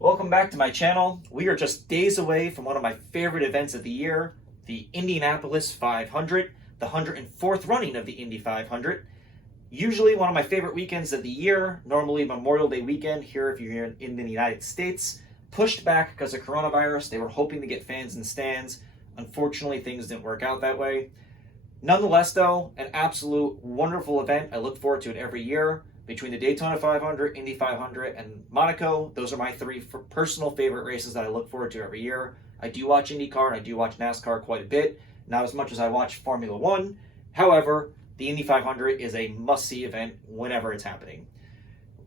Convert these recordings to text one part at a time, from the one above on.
Welcome back to my channel. We are just days away from one of my favorite events of the year, the Indianapolis 500, the 104th running of the Indy 500. Usually one of my favorite weekends of the year, normally Memorial Day weekend here if you're here in the United States. Pushed back because of coronavirus. They were hoping to get fans in stands. Unfortunately, things didn't work out that way. Nonetheless, though, an absolute wonderful event. I look forward to it every year. Between the Daytona 500, Indy 500, and Monaco, those are my three personal favorite races that I look forward to every year. I do watch IndyCar and I do watch NASCAR quite a bit, not as much as I watch Formula One. However, the Indy 500 is a must-see event whenever it's happening.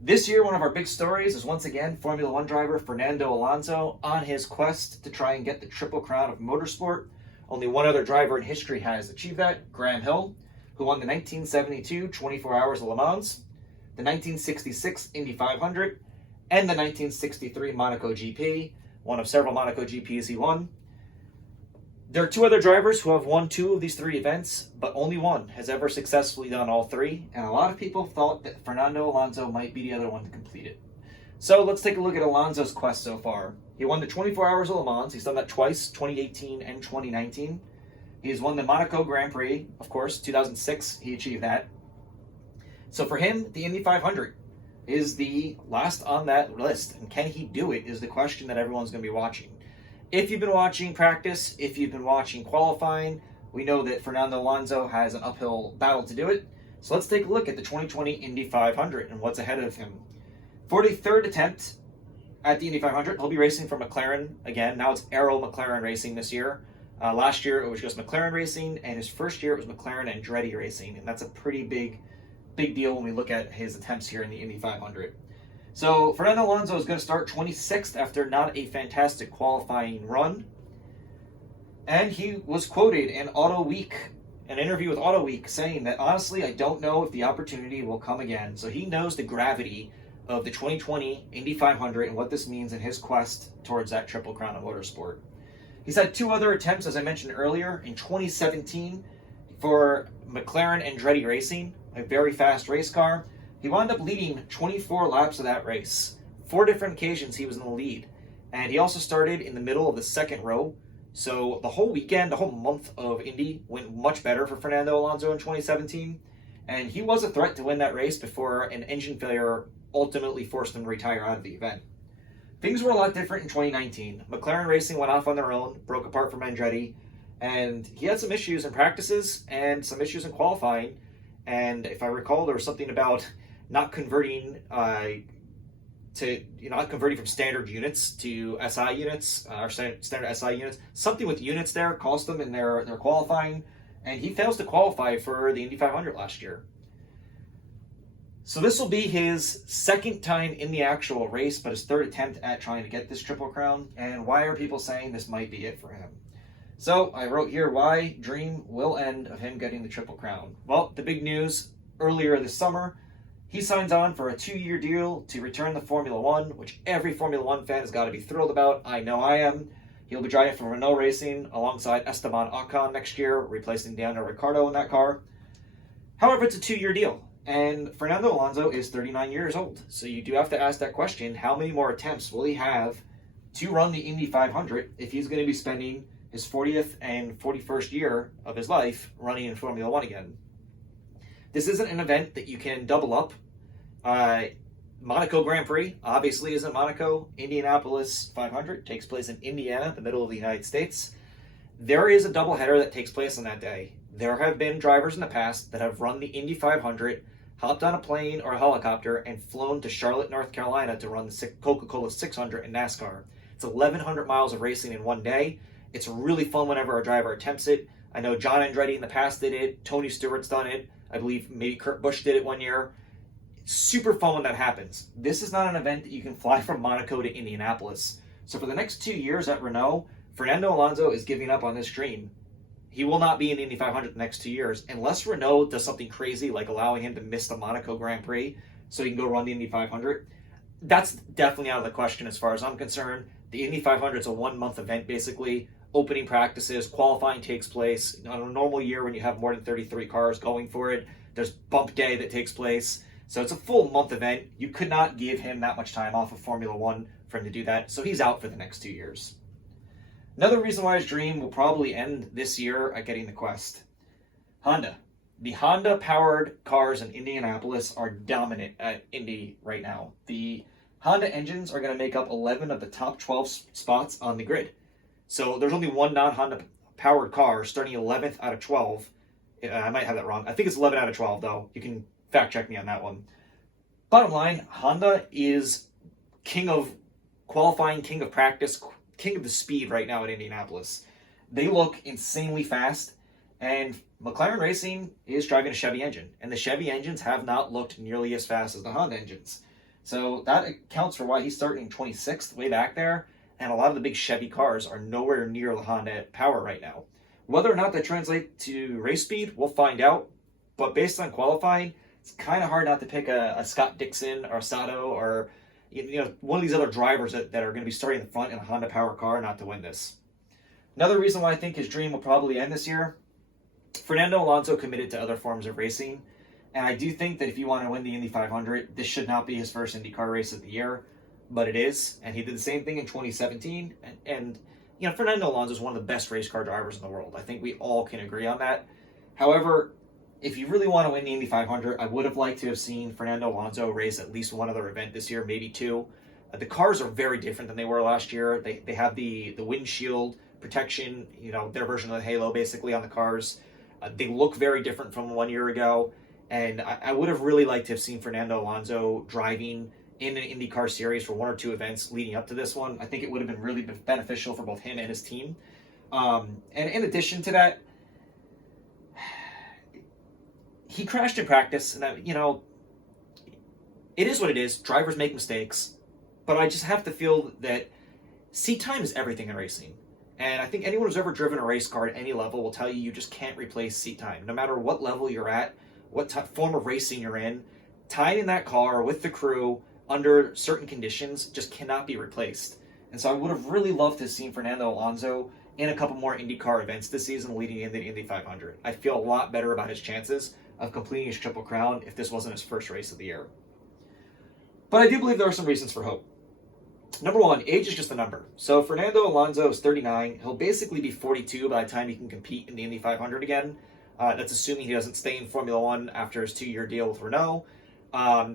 This year, one of our big stories is once again Formula One driver Fernando Alonso on his quest to try and get the Triple Crown of Motorsport. Only one other driver in history has achieved that, Graham Hill, who won the 1972 24 Hours of Le Mans, the 1966 Indy 500, and the 1963 Monaco GP, one of several Monaco GPs he won. There are two other drivers who have won two of these three events, but only one has ever successfully done all three, and a lot of people thought that Fernando Alonso might be the other one to complete it. So let's take a look at Alonso's quest so far. He won the 24 Hours of Le Mans. He's done that twice, 2018 and 2019. He's won the Monaco Grand Prix, of course, 2006, he achieved that. So for him, the Indy 500 is the last on that list. And can he do it is the question that everyone's going to be watching. If you've been watching practice, if you've been watching qualifying, we know that Fernando Alonso has an uphill battle to do it. So let's take a look at the 2020 Indy 500 and what's ahead of him. For the third attempt at the Indy 500, he'll be racing for McLaren again. Now it's Aero McLaren Racing this year. Last year it was just McLaren Racing, and his first year it was McLaren Andretti Racing, and that's a pretty big deal when we look at his attempts here in the Indy 500. So Fernando Alonso is going to start 26th after not a fantastic qualifying run. And he was quoted in Auto Week, an interview with Auto Week, saying that, honestly, I don't know if the opportunity will come again. So he knows the gravity of the 2020 Indy 500 and what this means in his quest towards that Triple Crown of Motorsport. He's had two other attempts, as I mentioned earlier, in 2017 for McLaren Andretti Racing, a very fast race car. He wound up leading 24 laps of that race. 4 different occasions he was in the lead. And he also started in the middle of the second row. So the whole weekend, the whole month of Indy went much better for Fernando Alonso in 2017. And he was a threat to win that race before an engine failure ultimately forced him to retire out of the event. Things were a lot different in 2019. McLaren Racing went off on their own, broke apart from Andretti, and he had some issues in practices and some issues in qualifying. And if I recall, there was something about not converting not converting from standard units to SI units, or standard SI units. Something with units there cost them in their qualifying, and he fails to qualify for the Indy 500 last year. So this will be his second time in the actual race, but his third attempt at trying to get this Triple Crown. And why are people saying this might be it for him? So I wrote here why dream will end of him getting the Triple Crown. Well, the big news earlier this summer, he signs on for a 2-year deal to return to Formula One, which every Formula One fan has got to be thrilled about. I know I am. He'll be driving for Renault Racing alongside Esteban Ocon next year, replacing Daniel Ricciardo in that car. However, it's a 2-year deal, and Fernando Alonso is 39 years old. So you do have to ask that question, how many more attempts will he have to run the Indy 500 if he's going to be spending his 40th and 41st year of his life running in Formula One again? This isn't an event that you can double up. Monaco Grand Prix obviously isn't Monaco. Indianapolis 500 takes place in Indiana, the middle of the United States. There is a doubleheader that takes place on that day. There have been drivers in the past that have run the Indy 500, hopped on a plane or a helicopter, and flown to Charlotte, North Carolina to run the Coca-Cola 600 in NASCAR. It's 1,100 miles of racing in one day. It's really fun whenever a driver attempts it. I know John Andretti in the past did it. Tony Stewart's done it. I believe maybe Kurt Busch did it one year. It's super fun when that happens. This is not an event that you can fly from Monaco to Indianapolis. So for the next 2 years at Renault, Fernando Alonso is giving up on this dream. He will not be in the Indy 500 the next 2 years unless Renault does something crazy like allowing him to miss the Monaco Grand Prix so he can go run the Indy 500. That's definitely out of the question as far as I'm concerned. The Indy 500 is a 1-month event basically. Opening practices, qualifying takes place. On a normal year when you have more than 33 cars going for it, there's bump day that takes place. So it's a full month event. You could not give him that much time off of Formula One for him to do that. So he's out for the next 2 years. Another reason why his dream will probably end this year at getting the Quest. Honda. The Honda-powered cars in Indianapolis are dominant at Indy right now. The Honda engines are going to make up 11 of the top 12 spots on the grid. So there's only one non-Honda powered car starting 11th out of 12. I might have that wrong. I think it's 11 out of 12, though. You can fact check me on that one. Bottom line, Honda is king of qualifying, king of practice, king of the speed right now at Indianapolis. They look insanely fast, and McLaren Racing is driving a Chevy engine, and the Chevy engines have not looked nearly as fast as the Honda engines. So that accounts for why he's starting 26th way back there, and a lot of the big Chevy cars are nowhere near the Honda power right now. Whether or not that translates to race speed, we'll find out, but based on qualifying, it's kind of hard not to pick a Scott Dixon or Sato or one of these other drivers that are going to be starting in the front in a Honda power car not to win this. Another reason why I think his dream will probably end this year, Fernando Alonso committed to other forms of racing, and I do think that if you want to win the Indy 500, this should not be his first IndyCar race of the year, but it is, and he did the same thing in 2017, and Fernando Alonso is one of the best race car drivers in the world. I think we all can agree on that. However, if you really want to win the Indy 500, I would have liked to have seen Fernando Alonso race at least one other event this year, maybe two. The cars are very different than they were last year. They have the windshield protection, their version of the halo basically on the cars. They look very different from 1 year ago, and I would have really liked to have seen Fernando Alonso driving in an IndyCar series for one or two events leading up to this one. I think it would have been really beneficial for both him and his team. And in addition to that, he crashed in practice, and it is what it is. Drivers make mistakes, but I just have to feel that seat time is everything in racing. And I think anyone who's ever driven a race car at any level will tell you you just can't replace seat time. No matter what level you're at, what form of racing you're in, time in that car with the crew under certain conditions just cannot be replaced. And so I would have really loved to have seen Fernando Alonso in a couple more IndyCar events this season leading into the Indy 500. I feel a lot better about his chances of completing his Triple Crown if this wasn't his first race of the year. But I do believe there are some reasons for hope. Number one, age is just a number. So Fernando Alonso is 39. He'll basically be 42 by the time he can compete in the Indy 500 again. That's assuming he doesn't stay in Formula One after his 2-year deal with Renault,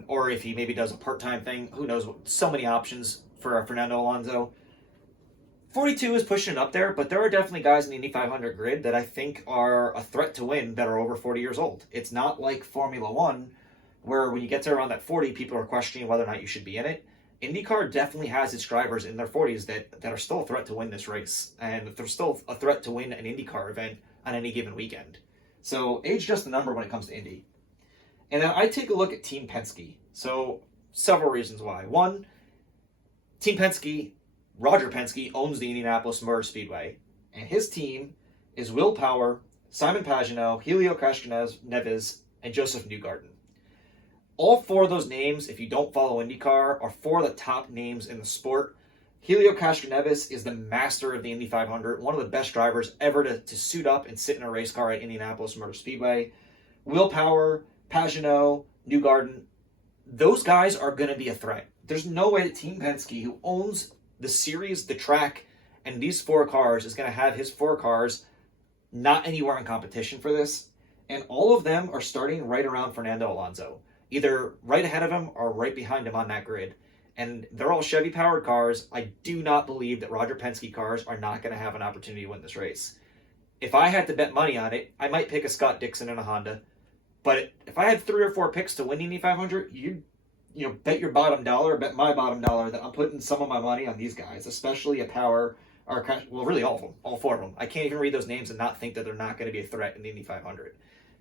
or if he maybe does a part-time thing. Who knows? So many options for Fernando Alonso. 42 is pushing it up there, but there are definitely guys in the Indy 500 grid that I think are a threat to win that are over 40 years old. It's not like Formula One, where when you get to around that 40, people are questioning whether or not you should be in it. IndyCar definitely has its drivers in their 40s that are still a threat to win this race, and they're still a threat to win an IndyCar event on any given weekend. So age just a number when it comes to Indy. And then I take a look at Team Penske. So several reasons why. One, Team Penske, Roger Penske owns the Indianapolis Motor Speedway, and his team is Will Power, Simon Pagenaud, Helio Castroneves, and Joseph Newgarden. All four of those names, if you don't follow IndyCar, are four of the top names in the sport. Helio Castroneves is the master of the Indy 500, one of the best drivers ever to suit up and sit in a race car at Indianapolis Motor Speedway. Will Power, Pagenaud, Newgarden, those guys are going to be a threat. There's no way that Team Penske, who owns the series, the track, and these four cars, is going to have his four cars not anywhere in competition for this. And all of them are starting right around Fernando Alonso, either right ahead of him or right behind him on that grid. And they're all Chevy-powered cars. I do not believe that Roger Penske cars are not going to have an opportunity to win this race. If I had to bet money on it, I might pick a Scott Dixon and a Honda. But if I had 3 or 4 picks to win the Indy 500, you bet your bottom dollar, bet my bottom dollar that I'm putting some of my money on these guys, especially a Power, or well, really all of them, all 4 of them. I can't even read those names and not think that they're not going to be a threat in the Indy 500.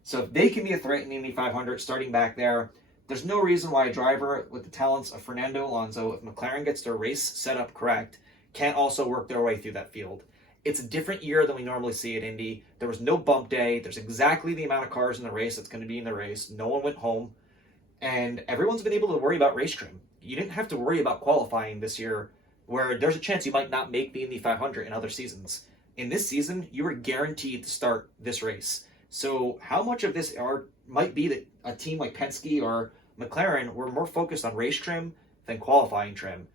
So if they can be a threat in the Indy 500 starting back there, there's no reason why a driver with the talents of Fernando Alonso, if McLaren gets their race set up correct, can't also work their way through that field. It's a different year than we normally see at Indy. There was no bump day. There's exactly the amount of cars in the race that's going to be in the race. No one went home. And everyone's been able to worry about race trim. You didn't have to worry about qualifying this year, where there's a chance you might not make the Indy 500 in other seasons. In this season, you were guaranteed to start this race. So how much of this might be that a team like Penske or McLaren were more focused on race trim than qualifying trim.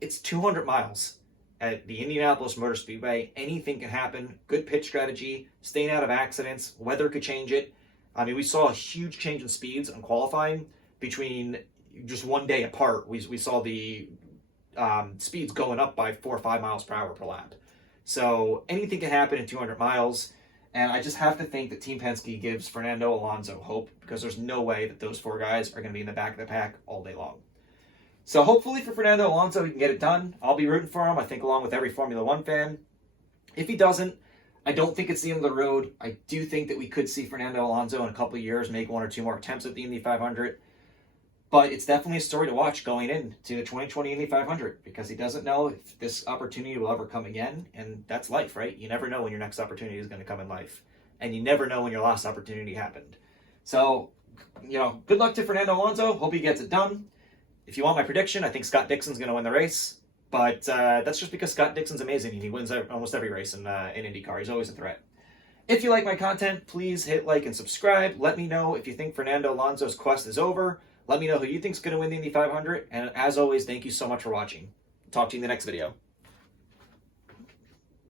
It's 200 miles at the Indianapolis Motor Speedway. Anything can happen. Good pit strategy, staying out of accidents, weather could change it. I mean, we saw a huge change in speeds on qualifying between just one day apart. We saw the speeds going up by 4 or 5 miles per hour per lap. So anything can happen in 200 miles. And I just have to think that Team Penske gives Fernando Alonso hope, because there's no way that those 4 guys are going to be in the back of the pack all day long. So hopefully for Fernando Alonso, he can get it done. I'll be rooting for him, I think, along with every Formula One fan. If he doesn't, I don't think it's the end of the road. I do think that we could see Fernando Alonso in a couple of years make 1 or 2 more attempts at the Indy 500. But it's definitely a story to watch going into the 2020 Indy 500, because he doesn't know if this opportunity will ever come again. And that's life, right? You never know when your next opportunity is going to come in life. And you never know when your last opportunity happened. So, good luck to Fernando Alonso. Hope he gets it done. If you want my prediction, I think Scott Dixon's going to win the race. But that's just because Scott Dixon's amazing and he wins almost every race in IndyCar. He's always a threat. If you like my content, please hit like and subscribe. Let me know if you think Fernando Alonso's quest is over. Let me know who you think is going to win the Indy 500. And as always, thank you so much for watching. Talk to you in the next video.